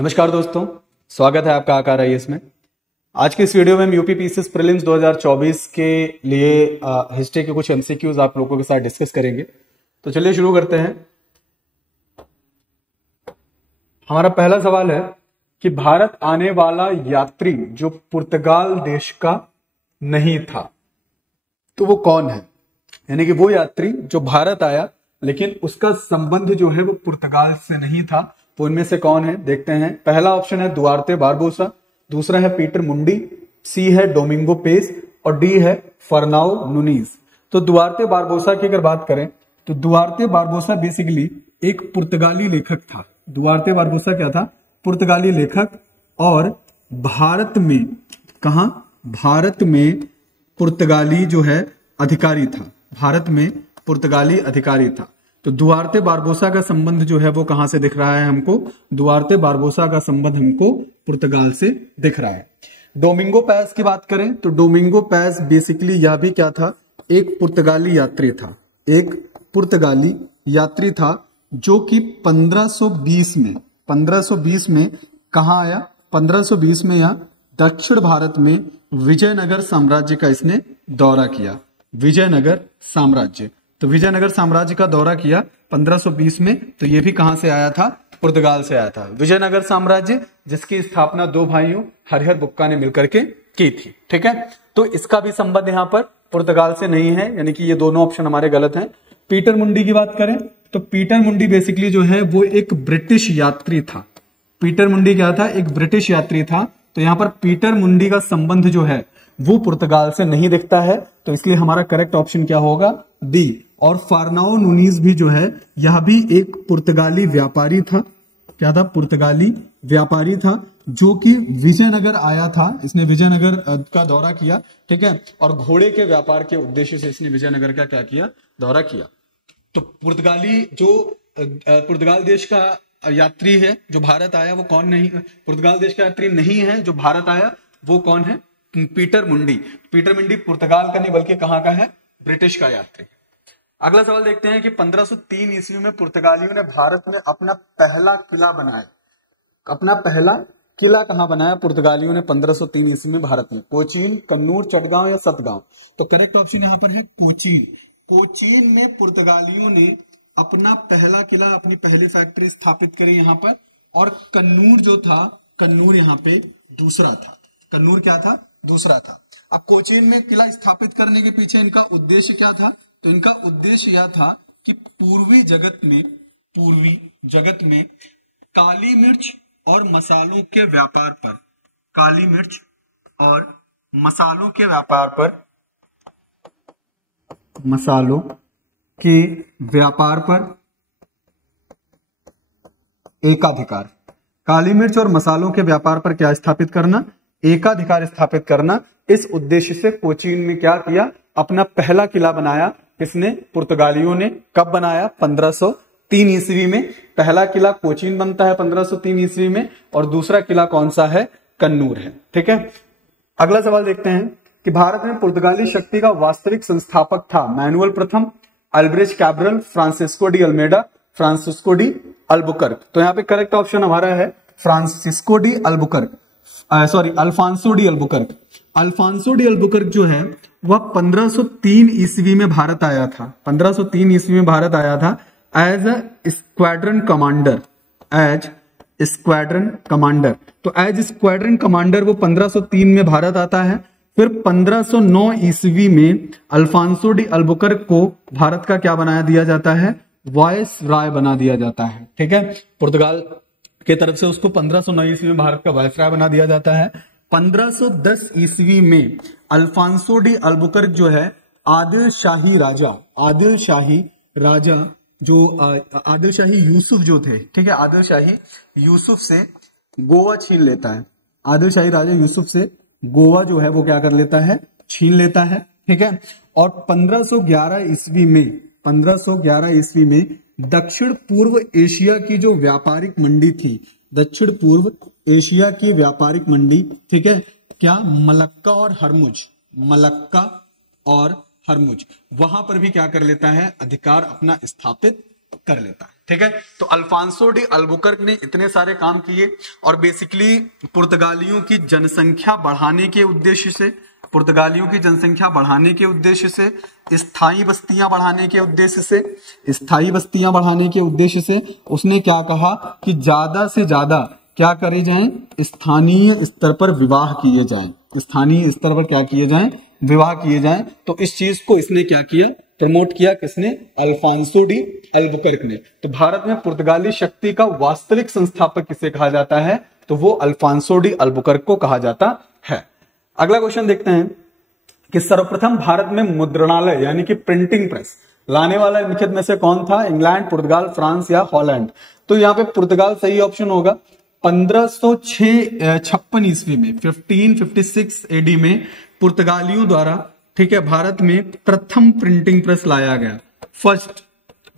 नमस्कार दोस्तों, स्वागत है आपका आकार आईएएस में। आज के इस वीडियो में हम यूपी पीसीएस प्रीलिम्स 2024 के लिए हिस्ट्री के कुछ एमसीक्यूज आप लोगों के साथ डिस्कस करेंगे। तो चलिए शुरू करते हैं। हमारा पहला सवाल है कि भारत आने वाला यात्री जो पुर्तगाल देश का नहीं था, तो वो कौन है? यानी कि वो यात्री जो भारत आया लेकिन उसका संबंध जो है वो पुर्तगाल से नहीं था, तो उनमें से कौन है देखते हैं। पहला ऑप्शन है दुआर्ते बारबोसा, दूसरा है पीटर मुंडी, सी है डोमिंगो पेस और डी है फर्नाओ नुनीज। तो दुआर्ते बारबोसा की अगर बात करें तो दुआर्ते बारबोसा बेसिकली एक पुर्तगाली लेखक था। दुआर्ते बारबोसा क्या था? पुर्तगाली लेखक। और भारत में कहा? भारत में पुर्तगाली जो है अधिकारी था। भारत में पुर्तगाली अधिकारी था। तो दुआर्ते बारबोसा का संबंध जो है वो कहां से दिख रहा है हमको? दुआर्ते बारबोसा का संबंध हमको पुर्तगाल से दिख रहा है। डोमिंगो पैस की बात करें तो डोमिंगो पैस बेसिकली यह भी क्या था? एक पुर्तगाली यात्री था। एक पुर्तगाली यात्री था जो कि 1520 में कहां आया? 1520 में यह दक्षिण भारत में विजयनगर साम्राज्य का इसने दौरा किया। विजयनगर साम्राज्य, तो विजयनगर साम्राज्य का दौरा किया 1520 में। तो ये भी कहां से आया था? पुर्तगाल से आया था। विजयनगर साम्राज्य जिसकी स्थापना दो भाइयों हरिहर बुक्का ने मिलकर के की थी। ठीक है, तो इसका भी संबंध यहां पर पुर्तगाल से नहीं है, यानी कि ये दोनों ऑप्शन हमारे गलत हैं। पीटर मुंडी की बात करें तो पीटर मुंडी बेसिकली जो है वो एक ब्रिटिश यात्री था। पीटर मुंडी क्या था? एक ब्रिटिश यात्री था। तो यहां पर पीटर मुंडी का संबंध जो है वो पुर्तगाल से नहीं दिखता है, तो इसलिए हमारा करेक्ट ऑप्शन क्या होगा? डी। और फर्नाओ नुनीज भी जो है यह भी एक पुर्तगाली व्यापारी था। क्या था? पुर्तगाली व्यापारी था जो कि विजयनगर आया था। इसने विजयनगर का दौरा किया। ठीक है, और घोड़े के व्यापार के उद्देश्य से इसने विजयनगर का क्या किया? दौरा किया। तो पुर्तगाली जो पुर्तगाल देश का यात्री है जो भारत आया वो कौन नहीं? पुर्तगाल देश का यात्री नहीं है जो भारत आया, वो कौन है? पीटर मुंडी। पीटर मुंडी पुर्तगाल का नहीं बल्कि कहां का है? ब्रिटिश का यात्री। अगला सवाल देखते हैं कि 1503 ईस्वी में पुर्तगालियों ने भारत में अपना पहला किला बनाया। अपना पहला किला कहां बनाया पुर्तगालियों ने 1503 ईस्वी में भारत में? कोचीन, कन्नूर, चटगांव या सतगांव? तो करेक्ट ऑप्शन यहां पर है कोचीन। कोचीन में पुर्तगालियों ने अपना पहला किला, अपनी पहली फैक्ट्री स्थापित करी यहां पर। और कन्नूर जो था, कन्नूर यहां पे दूसरा था। कन्नूर क्या था? दूसरा था। अब कोचीन में किला स्थापित करने के पीछे इनका उद्देश्य क्या था? तो इनका उद्देश्य यह था कि पूर्वी जगत में काली मिर्च और मसालों के व्यापार पर, काली मिर्च और मसालों के व्यापार पर, मसालों के व्यापार पर एकाधिकार, काली मिर्च और मसालों के व्यापार पर क्या स्थापित करना? एकाधिकार स्थापित करना। इस उद्देश्य से कोचीन में क्या किया? अपना पहला किला बनाया। किसने? पुर्तगालियों ने। कब बनाया? 1503 ईस्वी में। पहला किला कोचीन बनता है 1503 ईस्वी में, और दूसरा किला कौन सा है? कन्नूर है। ठीक है, अगला सवाल देखते हैं कि भारत में पुर्तगाली शक्ति का वास्तविक संस्थापक था मैनुअल प्रथम, Albrecht Cabral, Francisco de Almeida, Francisco de Albuquerque? तो यहाँ पे करेक्ट ऑप्शन हमारा है Francisco de Albuquerque, Alfonso de Albuquerque. Alfonso de Albuquerque जो है वह 1503 ईस्वी में भारत आया था। 1503 ईस्वी में भारत आया था as a squadron commander. As squadron commander, तो एज स्क्वाड्रन कमांडर वो 1503 में भारत आता है। फिर 1509 ईस्वी में अल्फांसो डी अल्बुकर्क को भारत का क्या बना दिया जाता है? वायस राय बना दिया जाता है। ठीक है, पुर्तगाल के तरफ से उसको 1509 ईस्वी में भारत का वायसराय बना दिया जाता है। 1510 ईस्वी में अल्फांसो डी अल्बुकर्क जो है आदिल शाही यूसुफ जो थे, ठीक है, आदिल शाही यूसुफ से गोवा छीन लेता है। आदिल शाही राजा यूसुफ से गोवा जो है वो क्या कर लेता है? छीन लेता है। ठीक है, और 1511 ईस्वी में दक्षिण पूर्व एशिया की जो व्यापारिक मंडी थी, दक्षिण पूर्व एशिया की व्यापारिक मंडी, ठीक है, क्या? मलक्का और हरमुज, वहां पर भी क्या कर लेता है? अधिकार अपना स्थापित कर लेता है। ठीक है। तो अल्फांसो डी अल्बुकर्क ने इतने सारे काम किए और बेसिकली पुर्तगालियों की जनसंख्या बढ़ाने के उद्देश्य से, पुर्तगालियों की जनसंख्या बढ़ाने के उद्देश्य से, स्थायी बस्तियां बढ़ाने के उद्देश्य से, स्थायी बस्तियां बढ़ाने के उद्देश्य से उसने क्या कहा कि ज्यादा से ज्यादा क्या करे जाएं, स्थानीय स्तर पर विवाह किए जाएं, स्थानीय स्तर पर क्या किए जाएं, विवाह किए जाएं। तो इस चीज को इसने क्या किया, प्रमोट किया, किसने, अल्फांसो डी अल्बुकर्क ने। तो भारत में पुर्तगाली शक्ति का वास्तविक संस्थापक किसे कहा जाता है, तो वो अल्फांसो डी अल्बुकर्क को कहा जाता है। अगला क्वेश्चन देखते हैं कि सर्वप्रथम भारत में मुद्रणालय यानी कि प्रिंटिंग प्रेस लाने वाला निम्नलिखित में से कौन था, इंग्लैंड, पुर्तगाल, फ्रांस या हॉलैंड। तो यहाँ पे पुर्तगाल सही ऑप्शन होगा। 1556 ईस्वी में 1556 एडी में पुर्तगालियों द्वारा, ठीक है, भारत में प्रथम प्रिंटिंग प्रेस लाया गया। फर्स्ट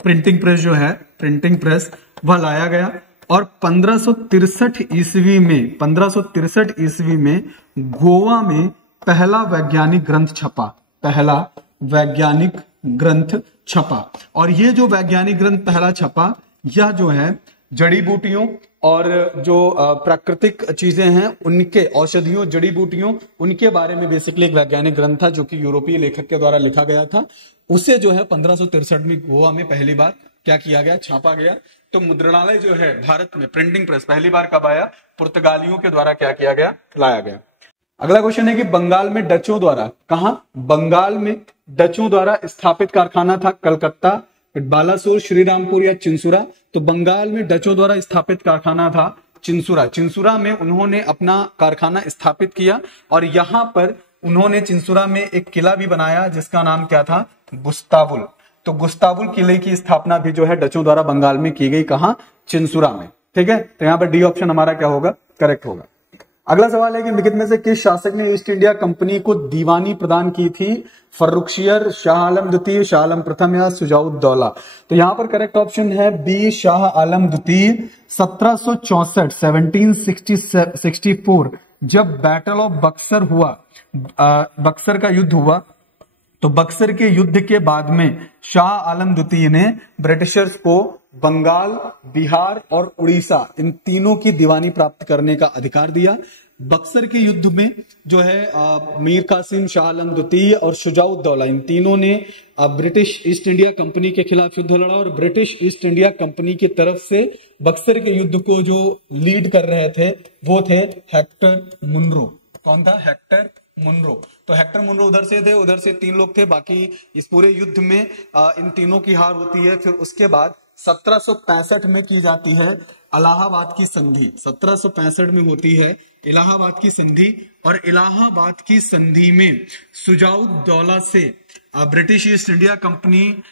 प्रिंटिंग प्रेस जो है, प्रिंटिंग प्रेस, वह लाया गया। और 1563 ईस्वी में गोवा में पहला वैज्ञानिक ग्रंथ छपा, पहला वैज्ञानिक ग्रंथ छपा। और ये जो वैज्ञानिक ग्रंथ पहला छपा, यह जो है जड़ी बूटियों और जो प्राकृतिक चीजें हैं उनके, औषधियों, जड़ी बूटियों, उनके बारे में बेसिकली एक वैज्ञानिक ग्रंथ था जो कि यूरोपीय लेखक के द्वारा लिखा गया था। उसे जो है 1563 में गोवा में पहली बार क्या किया गया, छापा गया। तो मुद्रणालय जो है भारत में, प्रिंटिंग प्रेस पहली बार कब आया, पुर्तगालियों के द्वारा क्या किया गया, लाया गया। अगला क्वेश्चन है कि बंगाल में डचों द्वारा, कहां, बंगाल में डचों द्वारा स्थापित कारखाना था कलकत्ता, बालासोर, श्रीरामपुर या चिंसुरा। तो बंगाल में डचों द्वारा स्थापित कारखाना था चिंसुरा। चिंसुरा में उन्होंने अपना कारखाना स्थापित किया और यहां पर उन्होंने चिंसुरा में एक किला भी बनाया जिसका नाम क्या था, गुस्तावुल। तो गुस्तावुल किले की स्थापना भी जो है डचों द्वारा बंगाल में की गई, कहां, चिंसुरा में। ठीक है, तो यहां पर डी ऑप्शन हमारा क्या होगा, करेक्ट होगा। अगला सवाल है कि निम्नलिखित में से किस शासक ने ईस्ट इंडिया कंपनी को दीवानी प्रदान की थी, फर्रुखशियर, शाह आलम द्वितीय, शाह आलम प्रथम या सुजाउद्दौला। तो यहां पर करेक्ट ऑप्शन है बी, शाह आलम द्वितीय। 1764 जब बैटल ऑफ बक्सर हुआ, बक्सर का युद्ध हुआ, तो बक्सर के युद्ध के बाद में शाह आलम द्वितीय ने ब्रिटिशर्स को बंगाल, बिहार और उड़ीसा, इन तीनों की दीवानी प्राप्त करने का अधिकार दिया। बक्सर के युद्ध में जो है मीर कासिम, शाह आलम द्वितीय और शुजाउद्दौला, इन तीनों ने ब्रिटिश ईस्ट इंडिया कंपनी के खिलाफ युद्ध लड़ा और ब्रिटिश ईस्ट इंडिया कंपनी की तरफ से बक्सर के युद्ध को जो लीड कर रहे थे वो थे हेक्टर मुनरो। कौन था, हेक्टर मुनरो। तो हेक्टर मुनरो उधर से थे, उधर से 3 लोग थे। बाकी इस पूरे युद्ध में इन तीनों की हार होती है। फिर उसके बाद 1765 में की जाती है इलाहाबाद की संधि। 1765 में होती है इलाहाबाद की संधि और इलाहाबाद की संधि में सुजाउद्दौला से ब्रिटिश ईस्ट इंडिया कंपनी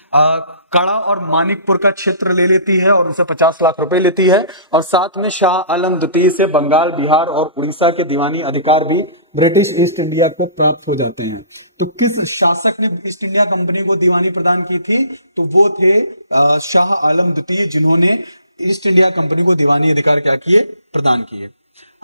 कड़ा और मानिकपुर का क्षेत्र ले लेती है और उसे 50 लाख रुपए लेती है। और साथ में शाह आलम द्वितीय से बंगाल, बिहार और उड़ीसा के दीवानी अधिकार भी ब्रिटिश ईस्ट इंडिया को प्राप्त हो जाते हैं। तो किस शासक ने ईस्ट इंडिया कंपनी को दीवानी प्रदान की थी, तो वो थे शाह आलम द्वितीय, जिन्होंने ईस्ट इंडिया कंपनी को दीवानी अधिकार क्या किए, प्रदान किए।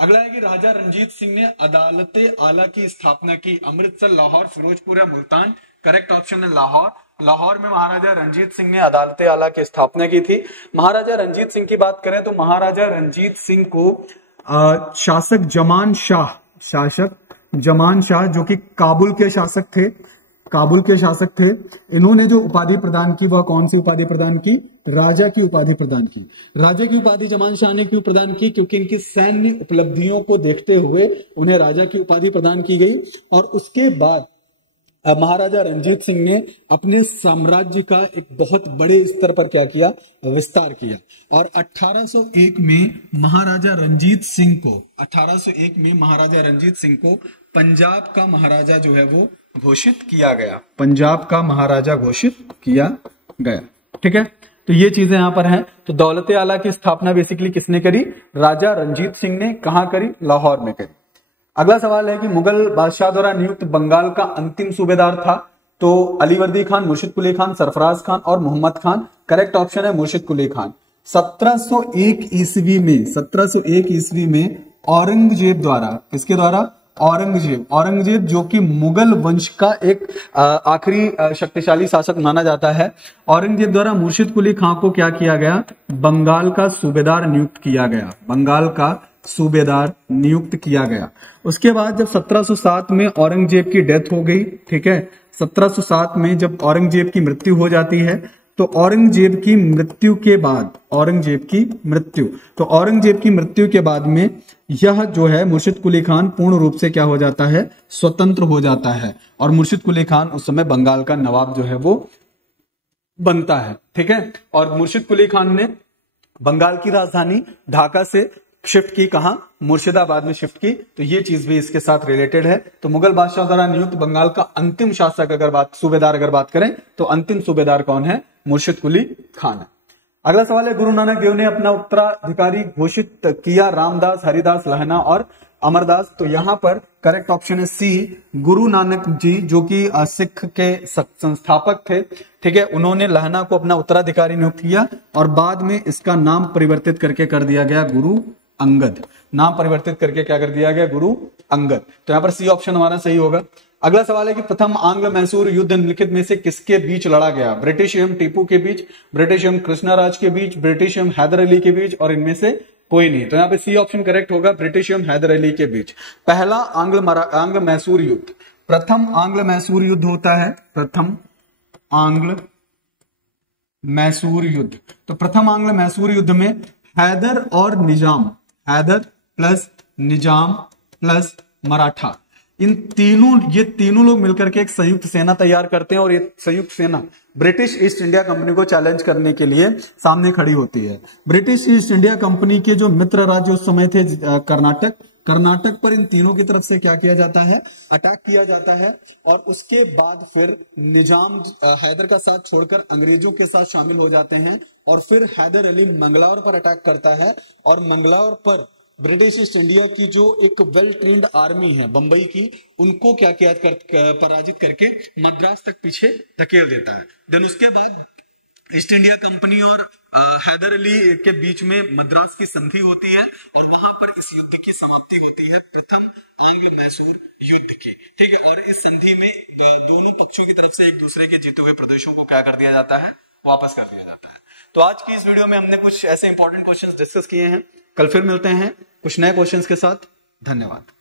अगला है कि राजा रंजीत सिंह ने अदालते आला की स्थापना की अमृतसर, लाहौर, फिरोजपुर या मुल्तान। करेक्ट ऑप्शन है लाहौर। लाहौर में महाराजा रंजीत सिंह ने अदालते आला की स्थापना की थी। महाराजा रंजीत सिंह की बात करें तो महाराजा रंजीत सिंह को शासक जमान शाह जो कि काबुल के शासक थे, इन्होंने जो उपाधि प्रदान की वह कौन सी उपाधि प्रदान की, राजा की उपाधि प्रदान की। राजा की उपाधि जमान शाह ने क्यों प्रदान की, क्योंकि इनकी सैन्य उपलब्धियों को देखते हुए उन्हें राजा की उपाधि प्रदान की गई। और उसके बाद महाराजा रंजीत सिंह ने अपने साम्राज्य का एक बहुत बड़े स्तर पर क्या किया, विस्तार किया। और 1801 में महाराजा रंजीत सिंह को पंजाब का महाराजा जो है वो घोषित किया गया, पंजाब का महाराजा घोषित किया गया। ठीक है, तो ये चीजें यहां पर हैं। तो दौलते आला की स्थापना बेसिकली किसने करी, राजा रंजीत सिंह ने। कहां करी, लाहौर में करी। अगला सवाल है कि मुगल बादशाह द्वारा नियुक्त बंगाल का अंतिम सूबेदार था, तो अलीवर्दी खान, मुर्शिद कुली खान, सरफराज खान और मोहम्मद खान। करेक्ट ऑप्शन है मुर्शिद कुली खान। 1701 ईस्वी में औरंगजेब द्वारा, किसके द्वारा, औरंगजेब जो कि मुगल वंश का एक आखिरी शक्तिशाली शासक माना जाता है। औरंगजेब द्वारा मुर्शिद कुली खां को क्या किया गया? बंगाल का सूबेदार नियुक्त किया गया। बंगाल का सूबेदार नियुक्त किया गया। उसके बाद जब 1707 में औरंगजेब की डेथ हो गई, ठीक है, 1707 में जब औरंगजेब की मृत्यु हो जाती है, तो औरंगजेब की मृत्यु के बाद में यह जो है मुर्शिद कुली खान पूर्ण रूप से क्या हो जाता है? स्वतंत्र हो जाता है। और मुर्शिद कुली खान उस समय बंगाल का नवाब जो है वो बनता है, ठीक है। और मुर्शिद कुली खान ने बंगाल की राजधानी ढाका से शिफ्ट की, कहां? मुर्शिदाबाद में शिफ्ट की। तो ये चीज भी इसके साथ रिलेटेड है। तो मुगल बादशाह द्वारा नियुक्त बंगाल का अंतिम शासक सूबेदार अगर बात करें तो अंतिम सूबेदार कौन है? मुर्शिद कुली खान है। अगला सवाल है, गुरु नानक देव ने अपना उत्तराधिकारी घोषित किया रामदास, हरिदास, लहना और अमरदास। तो यहां पर करेक्ट ऑप्शन है सी, गुरु नानक जी जो कि सिख के संस्थापक थे, ठीक है, उन्होंने लहना को अपना उत्तराधिकारी नियुक्त किया और बाद में इसका नाम परिवर्तित करके कर दिया गया गुरु अंगद। नाम परिवर्तित करके क्या कर दिया गया? गुरु अंगद। तो यहां पर सी ऑप्शन हमारा सही होगा। अगला सवाल है कि प्रथम आंग्ल मैसूर युद्ध निम्नलिखित में से किसके बीच लड़ा गया? ब्रिटिश एवं टीपू के बीच, ब्रिटिश एवं कृष्णराज के बीच, ब्रिटिश एवं हैदर अली के बीच, और इनमें से कोई नहीं। तो यहाँ पे सी ऑप्शन करेक्ट होगा, ब्रिटिश एवं हैदर अली के बीच। पहला आंग्ल मैसूर युद्ध, प्रथम आंग्ल मैसूर युद्ध होता है, प्रथम आंग्ल मैसूर युद्ध। तो प्रथम आंग्ल मैसूर युद्ध में हैदर और निजाम, हैदर प्लस निजाम प्लस मराठा, ये तीनों लोग मिलकर के एक संयुक्त सेना तैयार करते हैं और ये संयुक्त सेना ब्रिटिश ईस्ट इंडिया कंपनी को चैलेंज करने के लिए सामने खड़ी होती है। ब्रिटिश ईस्ट इंडिया कंपनी के जो मित्र राज्य उस समय थे कर्नाटक पर इन तीनों की तरफ से क्या किया जाता है? अटैक किया जाता है। और उसके बाद फिर निजाम हैदर का साथ छोड़कर अंग्रेजों के साथ शामिल हो जाते हैं और फिर हैदर अली मंगलौर पर अटैक करता है और मंगलौर पर ब्रिटिश ईस्ट इंडिया की जो एक वेल ट्रेन्ड आर्मी है बंबई की, उनको क्या किया पराजित करके मद्रास तक पीछे धकेल देता है। देन उसके बाद ईस्ट इंडिया कंपनी और हैदर अली के बीच में मद्रास की संधि होती है और वहां पर इस युद्ध की समाप्ति होती है प्रथम आंग्ल मैसूर युद्ध की, ठीक है। और इस संधि में दोनों पक्षों की तरफ से एक दूसरे के जीते हुए प्रदेशों को क्या कर दिया जाता है? वापस कर दिया जाता है। तो आज की इस वीडियो में हमने कुछ ऐसे इंपॉर्टेंट क्वेश्चंस डिस्कस किए हैं। कल फिर मिलते हैं कुछ नए क्वेश्चंस के साथ। धन्यवाद।